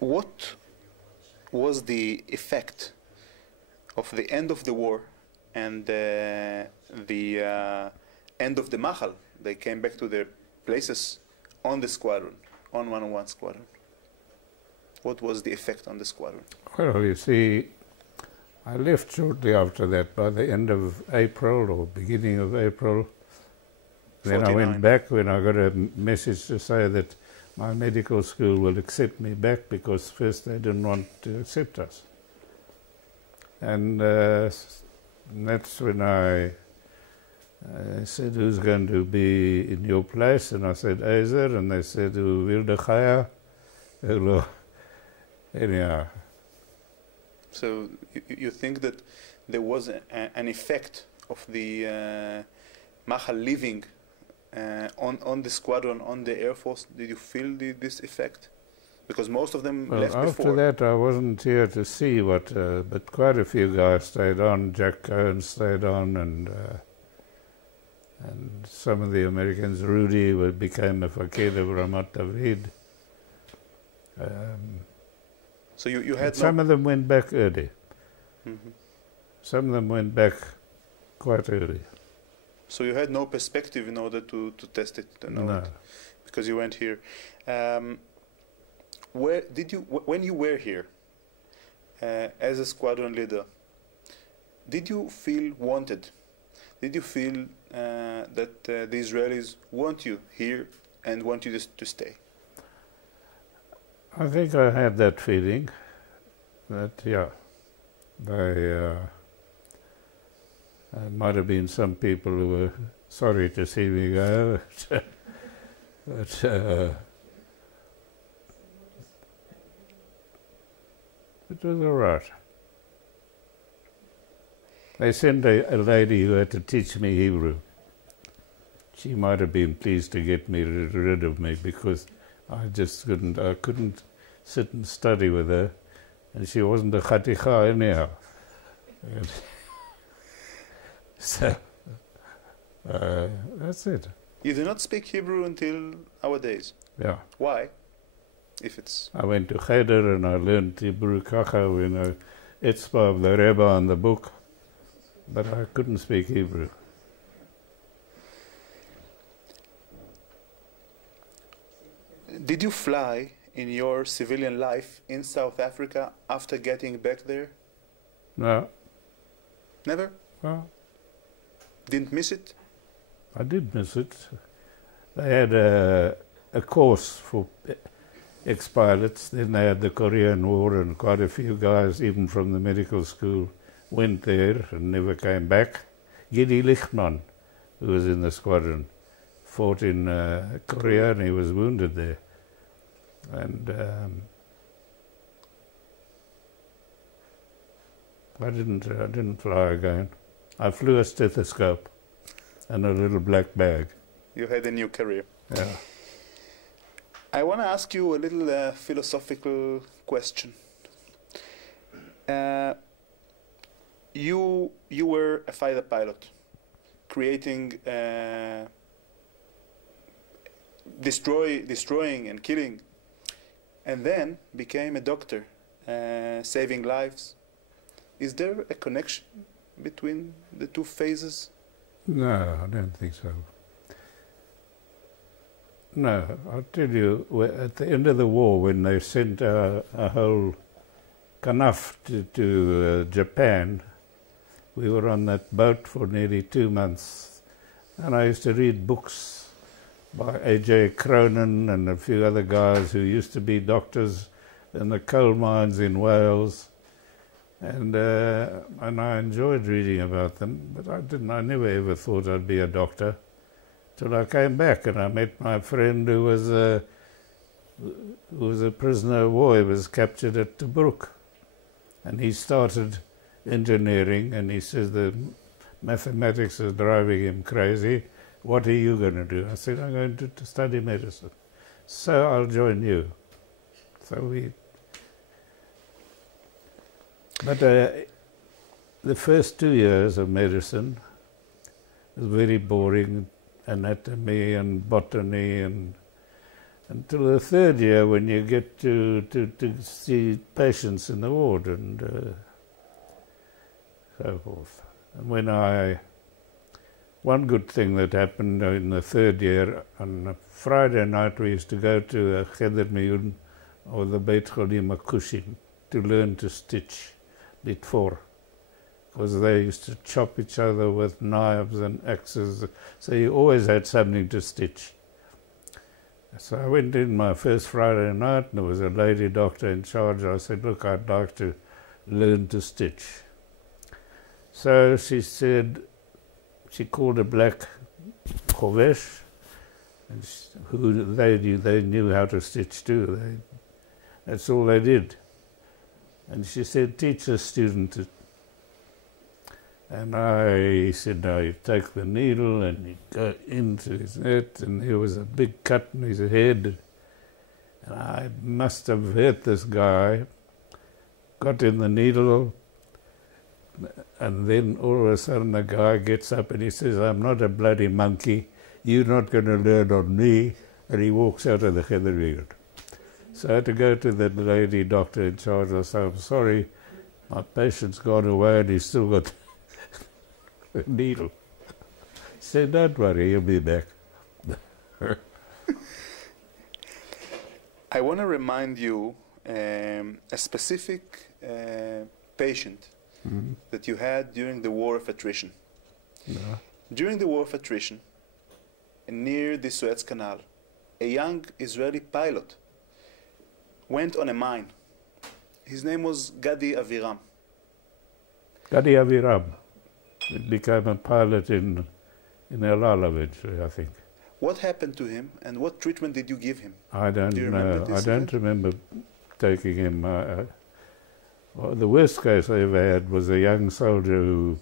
What was the effect of the end of the war and the end of the Mahal? They came back to their places on the squadron, on 101 squadron. What was the effect on the squadron? Well, you see, I left shortly after that, by the end of April or beginning of April. Then 49. I went back when I got a message to say that my medical school will accept me back because first they didn't want to accept us. And that's when I said, who's going to be in your place? And I said, Ezer. And they said, who wilde Gaya? Anyhow. So you think that there was an effect of the Mahal leaving on the squadron, on the Air Force? Did you feel this effect? Because most of them left before. After that, I wasn't here to see what, but quite a few guys stayed on. Jack Cohen stayed on, and some of the Americans, Rudy, became a fakir of Ramat David. So you had some of them went back early. Mm-hmm. Some of them went back quite early. So you had no perspective in order to test it? No. Because you went here. Where did you, when you were here as a squadron leader, did you feel wanted? Did you feel that the Israelis want you here and want you to stay? I think I had that feeling that, yeah, there might have been some people who were sorry to see me go, but it was all right. They sent a lady who had to teach me Hebrew. She might have been pleased to get me rid of me because I just couldn't sit and study with her, and she wasn't a chaticha anyhow. So, that's it. You do not speak Hebrew until nowadays? Yeah. Why? If it's... I went to Cheder and I learned Hebrew kacha when I etzba of the Rebbe on the book, but I couldn't speak Hebrew. Did you fly in your civilian life in South Africa after getting back there? No. Never? No. Didn't miss it? I did miss it. They had a course for ex-pilots. Then they had the Korean War, and quite a few guys, even from the medical school, went there and never came back. Gidi Lichtman, who was in the squadron, fought in Korea, and he was wounded there. And I didn't fly again. I flew a stethoscope and a little black bag. You had a new career. Yeah. I want to ask you a little philosophical question. You were a fighter pilot, creating, destroying and killing, and then became a doctor, saving lives. Is there a connection between the two phases? No, I don't think so. No, I'll tell you, at the end of the war, when they sent a whole kanaf to Japan, we were on that boat for nearly 2 months, and I used to read books by A.J. Cronin and a few other guys who used to be doctors in the coal mines in Wales, and I enjoyed reading about them, but I never ever thought I'd be a doctor. Till I came back and I met my friend who was a prisoner of war. He was captured at Tobruk, and he started engineering, and he says the mathematics is driving him crazy. What are you going to do? I said, I'm going to study medicine. So I'll join you. So but the first 2 years of medicine was very boring, anatomy and botany, and until the third year when you get to see patients in the ward and so forth. And one good thing that happened in the third year, on a Friday night we used to go to a cheder miyun or the Beit Cholim Akushim to learn to stitch before, because they used to chop each other with knives and axes, so you always had something to stitch. So I went in my first Friday night, and there was a lady doctor in charge. I said, look, I'd like to learn to stitch. So she said, she called a black chovesh, and they knew how to stitch too. That's all they did. And she said, teach a student to. And I said, no, you take the needle and you go into his head, and there was a big cut in his head. And I must have hurt this guy, got in the needle, and then all of a sudden the guy gets up and he says, I'm not a bloody monkey, you're not going to learn on me, and he walks out of the cheder. So I had to go to the lady doctor in charge. I said, I'm sorry, my patient's gone away and he's still got a needle. He said, don't worry, he'll be back. I want to remind you a specific patient that you had during the War of Attrition. Yeah. During the War of Attrition, near the Suez Canal, a young Israeli pilot went on a mine. His name was Gadi Aviram. Gadi Aviram. He became a pilot in El Al eventually, I think. What happened to him, and what treatment did you give him? I don't Do you know. remember this I don't event? remember taking him. Well, the worst case I ever had was a young soldier who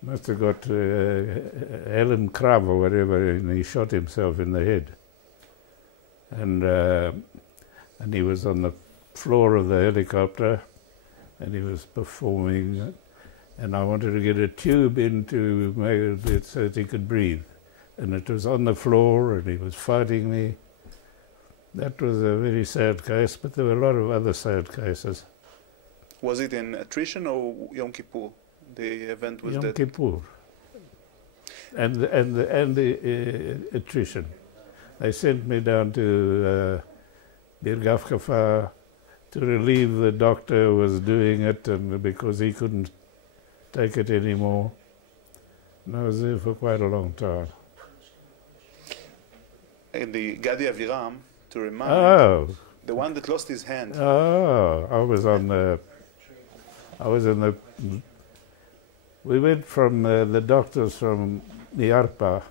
must have got Helen Krav or whatever, and he shot himself in the head. And he was on the floor of the helicopter, and he was performing, and I wanted to get a tube in to make it so that he could breathe. And it was on the floor, and he was fighting me. That was a very sad case, but there were a lot of other sad cases. Was it in attrition or Yom Kippur? The event was Yom that. Kippur. And the attrition. They sent me down to Birgafkafa to relieve the doctor who was doing it, and because he couldn't take it anymore. And I was there for quite a long time. And the Gadi Aviram, to remind, the one that lost his hand. I was in the. We went from the doctors from Niarpa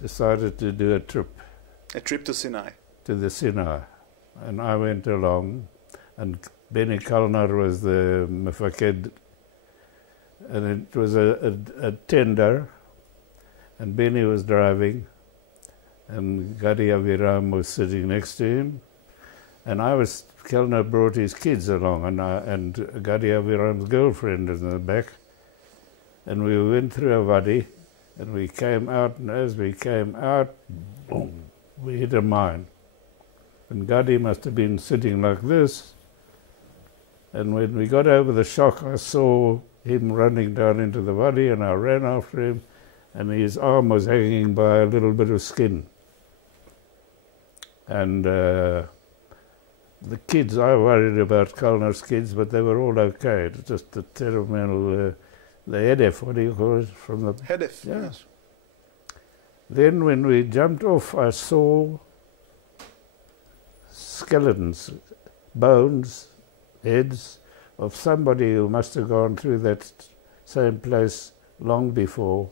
decided to do a trip. A trip to Sinai. To the Sinai, and I went along, and Benny Kalnar was the mefaked, and it was a tender, and Benny was driving, and Gadi Aviram was sitting next to him, and Kalnar brought his kids along, and Gadi Aviram's girlfriend was in the back, and we went through a wadi, and we came out, and as we came out, boom, we hit a mine. And Gadi must have been sitting like this, and when we got over the shock, I saw him running down into the wadi, and I ran after him, and his arm was hanging by a little bit of skin. And the kids, I worried about Kalnar's kids, but they were all okay. It was just a terrible, the hedef, what do you call it? From the Hedef, yeah. yes. Then when we jumped off, I saw skeletons, bones, heads of somebody who must have gone through that same place long before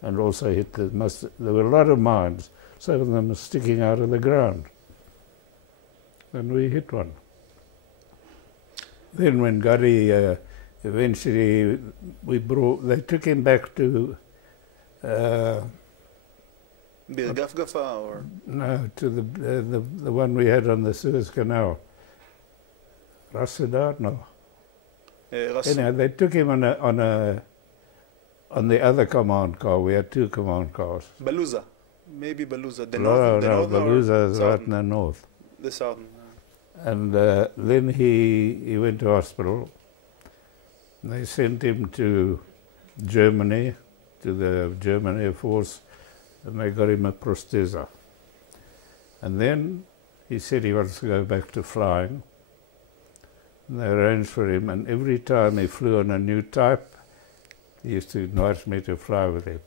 and also hit there were a lot of mines, some of them sticking out of the ground. And we hit one. Then when Gadi, eventually they took him back to Birgafgafa or? No, to the one we had on the Suez Canal. Rasidar? No. Anyhow, they took him on a on the other command car. We had two command cars. Baluza. Maybe Baluza. The No, northern Baluza is right southern? in the north. The southern. And then he went to hospital. They sent him to Germany, to the German Air Force, and they got him a prosthesis. And then he said he wants to go back to flying. And they arranged for him, and every time he flew on a new type, he used to invite me to fly with him.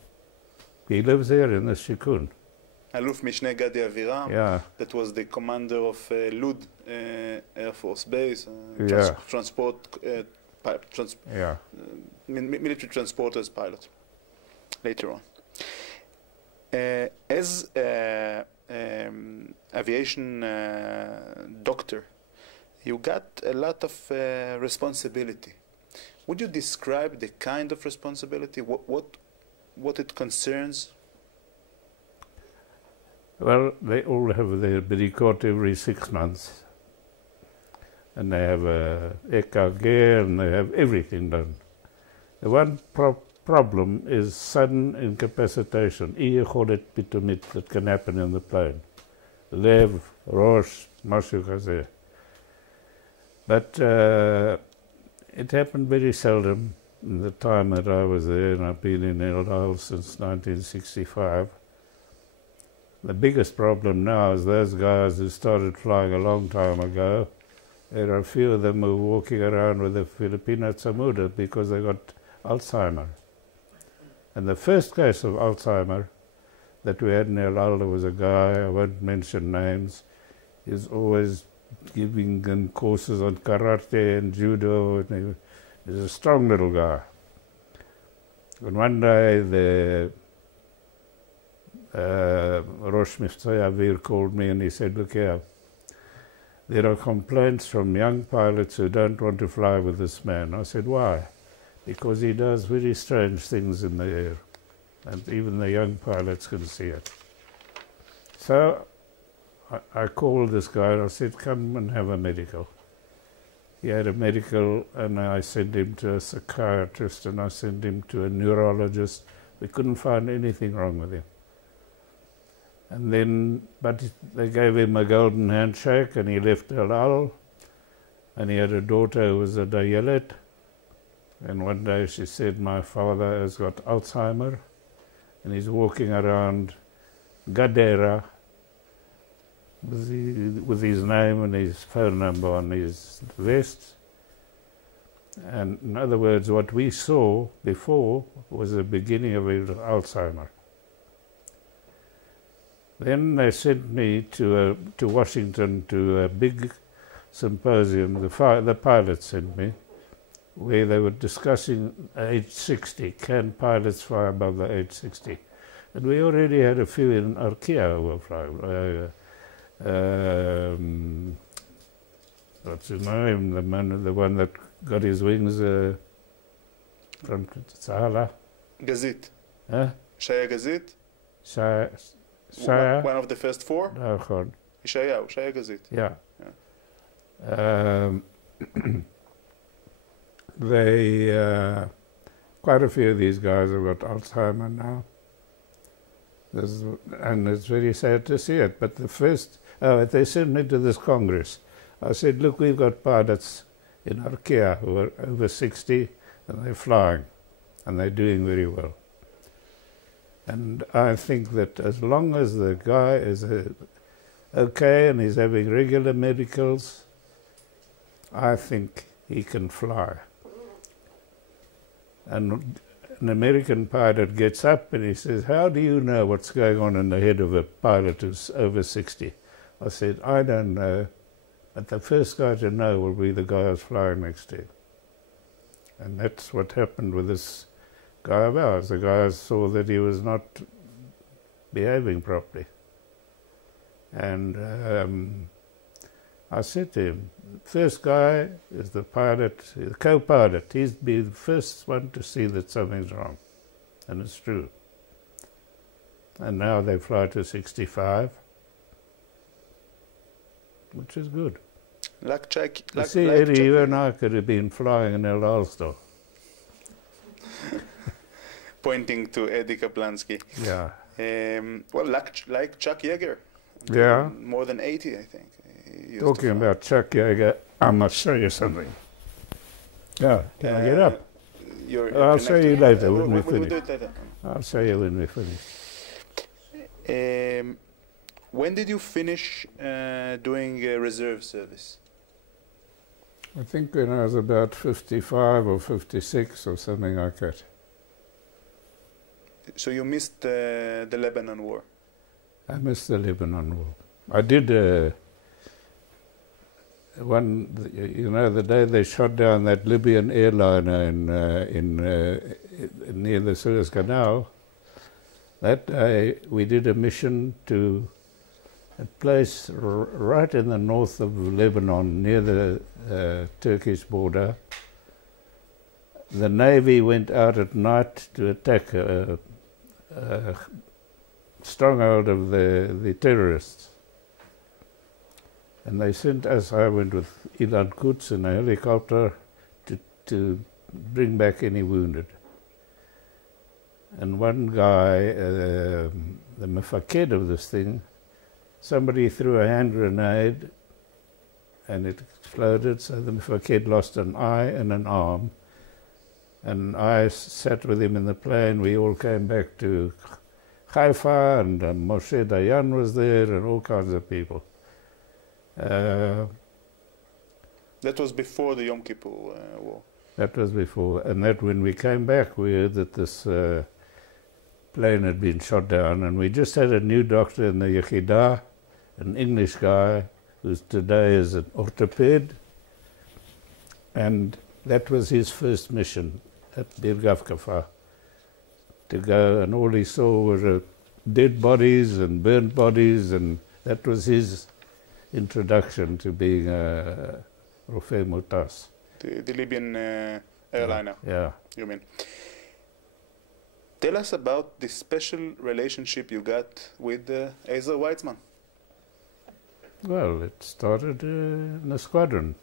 He lives there in the Shikun. Aluf Mishne Gadi Aviram, Yeah. that was the commander of Lud Air Force Base, Yeah. transport, Yeah. military transporters pilot, later on. As aviation doctor, you got a lot of responsibility. Would you describe the kind of responsibility, what it concerns? Well, they all have their bodycott every 6 months. And they have a EKG and they have everything done. The one problem is sudden incapacitation, Miוחדת פתאומית, that can happen in the plane. Lev, Rosh, משהו כזה. But it happened very seldom in the time that I was there, and I've been in El Al since 1965. The biggest problem now is those guys who started flying a long time ago. There are a few of them who are walking around with a Filipino Tsamuda because they got Alzheimer. And the first case of Alzheimer that we had in El Al, there was a guy, I won't mention names, he's always giving them courses on karate and judo, and he's a strong little guy. And one day the Rosh Miftzai Avir called me and he said, look here, there are complaints from young pilots who don't want to fly with this man. I said, why? Because he does very strange things in the air, and even the young pilots can see it. So I called this guy and I said, come and have a medical. He had a medical, and I sent him to a psychiatrist, and I sent him to a neurologist. We couldn't find anything wrong with him. And then, but they gave him a golden handshake, and he left El Al, and he had a daughter who was a Dayelet. And one day she said, my father has got Alzheimer, and he's walking around Gadera with his name and his phone number on his vest. And in other words, what we saw before was the beginning of his Alzheimer. Then they sent me to Washington to a big symposium, the pilots sent me, where they were discussing age 60. Can pilots fly above the age 60? And we already had a few in Arkia who were flying. What's his name? The one that got his wings from Sahala. Gazit. Huh? Shaya Gazit. Shaya. One of the first four. נכון. Shaya Gazit. Yeah. They quite a few of these guys have got Alzheimer now. And it's very sad to see it. But the first, they sent me to this Congress. I said, look, we've got pilots in Arkia who are over 60 and they're flying and they're doing very well. And I think that as long as the guy is okay and he's having regular medicals, I think he can fly. And an American pilot gets up and he says, how do you know what's going on in the head of a pilot who's over 60? I said, I don't know, but the first guy to know will be the guy who's flying next to him. And that's what happened with this guy of ours. The guy saw that he was not behaving properly. And I said to him, first guy is the pilot, the co-pilot. He's be the first one to see that something's wrong. And it's true. And now they fly to 65, which is good. You see, Eddie, you and I could have been flying in El Al still. pointing to Eddie Kaflansky. Yeah. Well, like Chuck Yeager. Yeah. More than 80, I think. He used Talking to fly. about Chuck Yeager, I must show you something. Yeah, can I get up? I'll show you later when we finish. We'll do it later. I'll show you when we finish. When did you finish doing reserve service? I think when I was about 55 or 56 or something like that. So you missed the Lebanon War? I missed the Lebanon War. I did the day they shot down that Libyan airliner near the Suez Canal, that day we did a mission to a place right in the north of Lebanon, near the Turkish border. The Navy went out at night to attack a stronghold of the terrorists. And they sent us, I went with Ilan Kutz in a helicopter to bring back any wounded. And one guy, the mefaked of this thing, somebody threw a hand grenade and it exploded, so the mefaked lost an eye and an arm. And I sat with him in the plane. We all came back to Haifa, and Moshe Dayan was there, and all kinds of people. That was before the Yom Kippur War. That was before. And that when we came back, we heard that this plane had been shot down, and we just had a new doctor in the Yechidah, an English guy, who today is an orthoped, and that was his first mission at Birgavkafa, to go, and all he saw were dead bodies and burnt bodies, and that was his introduction to being a Rofei Mutas. The Libyan airliner, Yeah. you mean. Tell us about the special relationship you got with Ezer Weitzman. Well, it started in the squadron.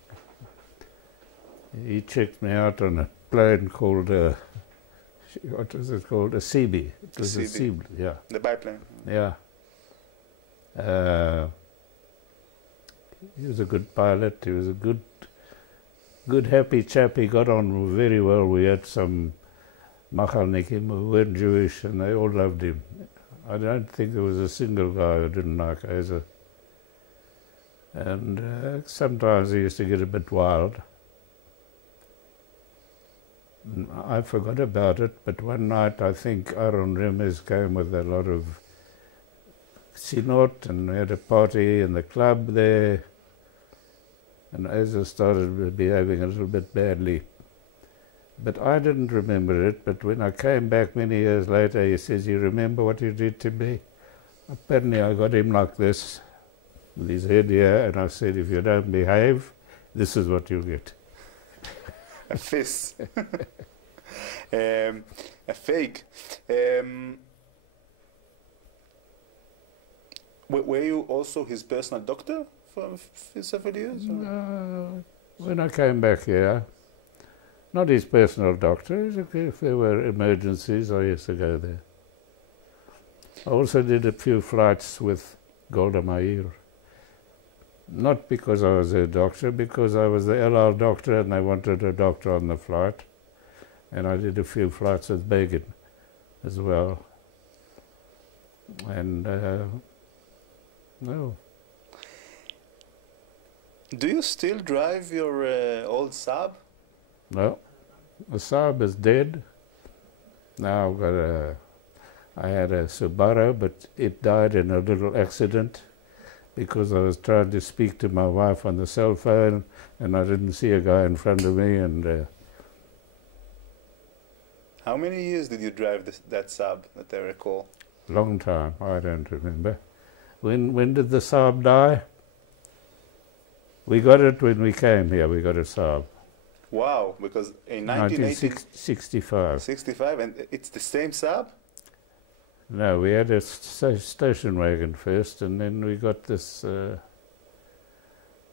He checked me out on a plane called, what was it called? A CB. It was a CB, yeah. The biplane. Yeah. He was a good pilot. He was a good, happy chap. He got on very well. We had some Machalnikim who weren't Jewish, and they all loved him. I don't think there was a single guy who didn't like Ezer. And sometimes he used to get a bit wild. I forgot about it, but one night I think Aaron Remez came with a lot of sinot, and we had a party in the club there, and Ezer started behaving a little bit badly. But I didn't remember it, but when I came back many years later, he says, "You remember what you did to me?" Apparently I got him like this, with his head here, and I said, "If you don't behave, this is what you'll get." A fist. A fake. Were you also his personal doctor for several years? When I came back here, not his personal doctor. If there were emergencies, I used to go there. I also did a few flights with Golda Meir. Not because I was a doctor, because I was the El Al doctor and they wanted a doctor on the flight. And I did a few flights with Begin as well. And, no. Do you still drive your old Saab? No. The Saab is dead. Now I've got I had a Subaru, but it died in a little accident, because I was trying to speak to my wife on the cell phone, and I didn't see a guy in front of me. And how many years did you drive that Saab that I recall? Long time. I don't remember. When did the Saab die? We got it when we came here. We got a Saab. Wow! Because in 1965. 65, and it's the same Saab? No, we had a station wagon first, and then we got this the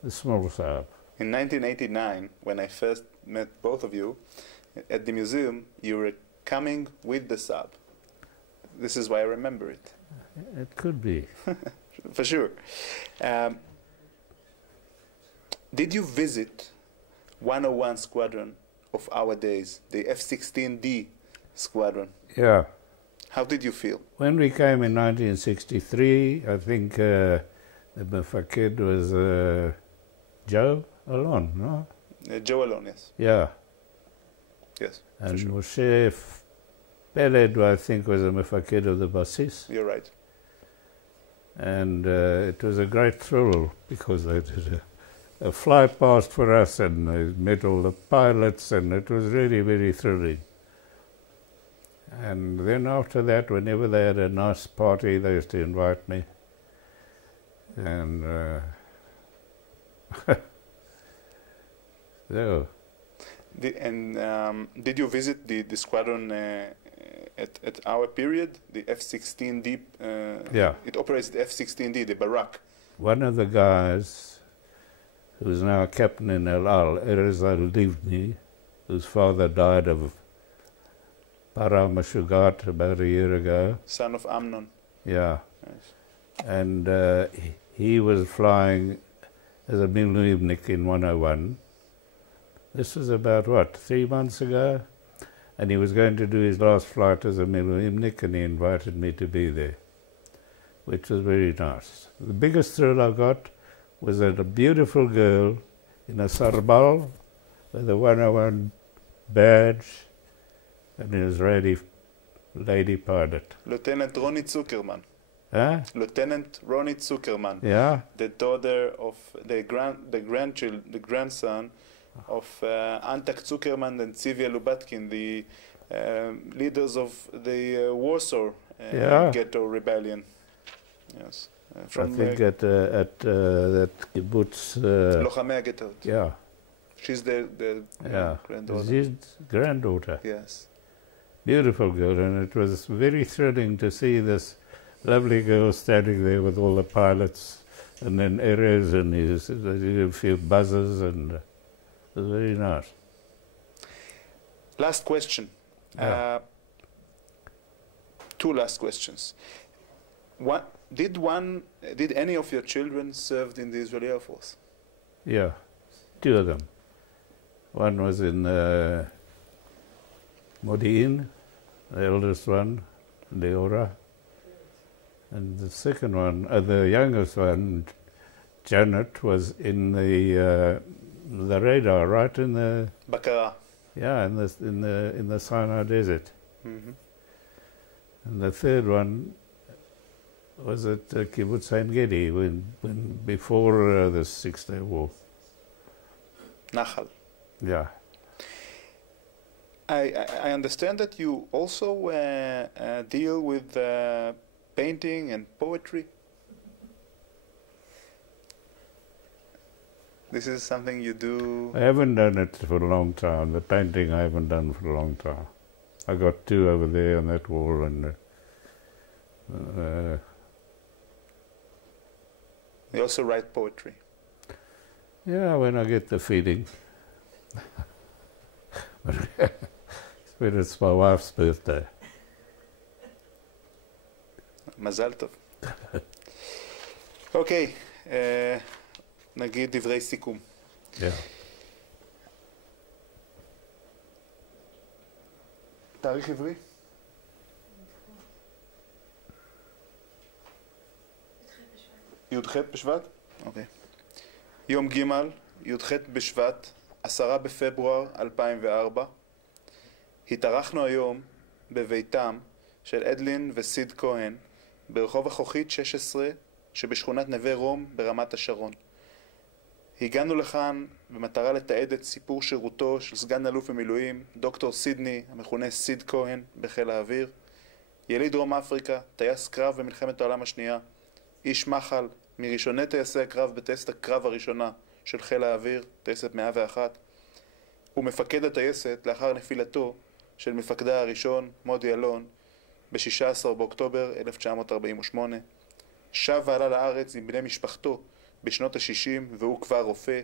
small Saab. In 1989, when I first met both of you at the museum, you were coming with the sub. This is why I remember it. It could be. For sure. Did you visit 101 Squadron of our days, the F-16D Squadron? Yeah. How did you feel? When we came in 1963, I think the Mefaked was Joe Alon, no? Joe Alon, yes. Yeah. Yes, And for sure. Moshe-Peled, I think, was the Mefaked of the Basis. You're right. And it was a great thrill because they did a fly past for us and they met all the pilots, and it was really very thrilling. And then after that, whenever they had a nice party, they used to invite me. And so, Did you visit the squadron at our period, the F-16D? Yeah. It operates the F-16D, the Barak. one of the guys who's now a captain in El Al, Erez Al-Livni, whose father died of Paramashugat about a year ago. Son of Amnon. Yeah. Yes. And he was flying as a miluvnik in 101. This was about, 3 months ago? And he was going to do his last flight as a miluvnik, and he invited me to be there, which was very nice. The biggest thrill I got was that a beautiful girl in a sarbal with a 101 badge and an Israeli lady pilot. Lieutenant Ronnie Zuckerman. Huh? Lieutenant Ronnie Zuckerman. Yeah? The daughter of the grandson of Antak Zuckerman and Tzivia Lubatkin, the leaders of the Warsaw ghetto rebellion. Yes. I think at that kibbutz. Lochamei HaGhettot. Yeah. She's the granddaughter. His granddaughter. Yes. Beautiful girl, and it was very thrilling to see this lovely girl standing there with all the pilots, and then Erez and his a few buzzers, and it was very nice. Last question. Yeah. Two last questions. Did any of your children served in the Israeli Air Force? Yeah, 2 of them. One was in Modi'in, the eldest one, Leora, and the second one, the youngest one, Janet, was in the radar, right in the Bakara. yeah, in the Sinai Desert. Mm-hmm. And the third one was at Kibbutz Ein Gedi before the 6-Day War. Nachal. Yeah. I understand that you also deal with painting and poetry. This is something you do. I haven't done it for a long time. The painting I haven't done for a long time. I got 2 over there on that wall, and you also write poetry. yeah, when I get the feeling. When it's my wife's birthday. מזל טוב. אוקיי, נגיד דברי סיכום. Yeah. תאריך עברי? י"ח בשבט? אוקיי. יום ג' י"ח בשבט, 10 בפברואר 2004. התארחנו היום בביתם של אדלין וסיד כהן ברחוב החוכית 16 שבשכונת נווה רום ברמת השרון. הגענו לכאן במטרה לתעד את סיפור שירותו של סגן אלוף במילואים דוקטור סידני, המכונה סיד כהן, בחיל האוויר, יליד דרום אפריקה, טייס קרב במלחמת העולם השנייה, איש מחל, מראשוני טייסי הקרב בטייסת הקרב הראשונה של חיל האוויר, טייסת 101, ומפקד הטייסת לאחר נפילתו של מפקדה הראשון, מודי אלון, ב-16 באוקטובר 1948. שב ועלה לארץ עם בני משפחתו בשנות ה-60 והוא כבר רופא,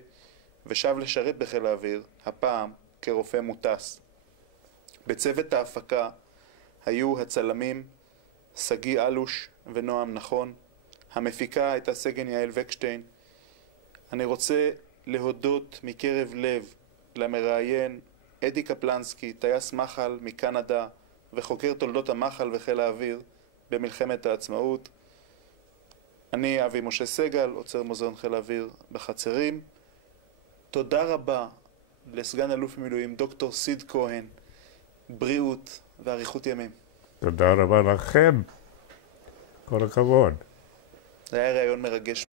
ושב לשרת בחיל האוויר, הפעם כרופא מוטס. בצוות ההפקה היו הצלמים ושגיא אלוש ונועם נכון. המפיקה הייתה סגן יעל וקשטיין. אני רוצה להודות מקרב לב למראיין אדי קפלנסקי, טייס מחל מקנדה וחוקר תולדות המחל וחיל האוויר במלחמת העצמאות. אני אבי משה-סגל, עוצר מוזיאון חיל האוויר בחצרים. תודה רבה לסגן אלוף מילואים דוקטור סיד כהן, בריאות ואריכות ימים. תודה רבה לכם. כל הכבוד. זה היה ראיון מרגש.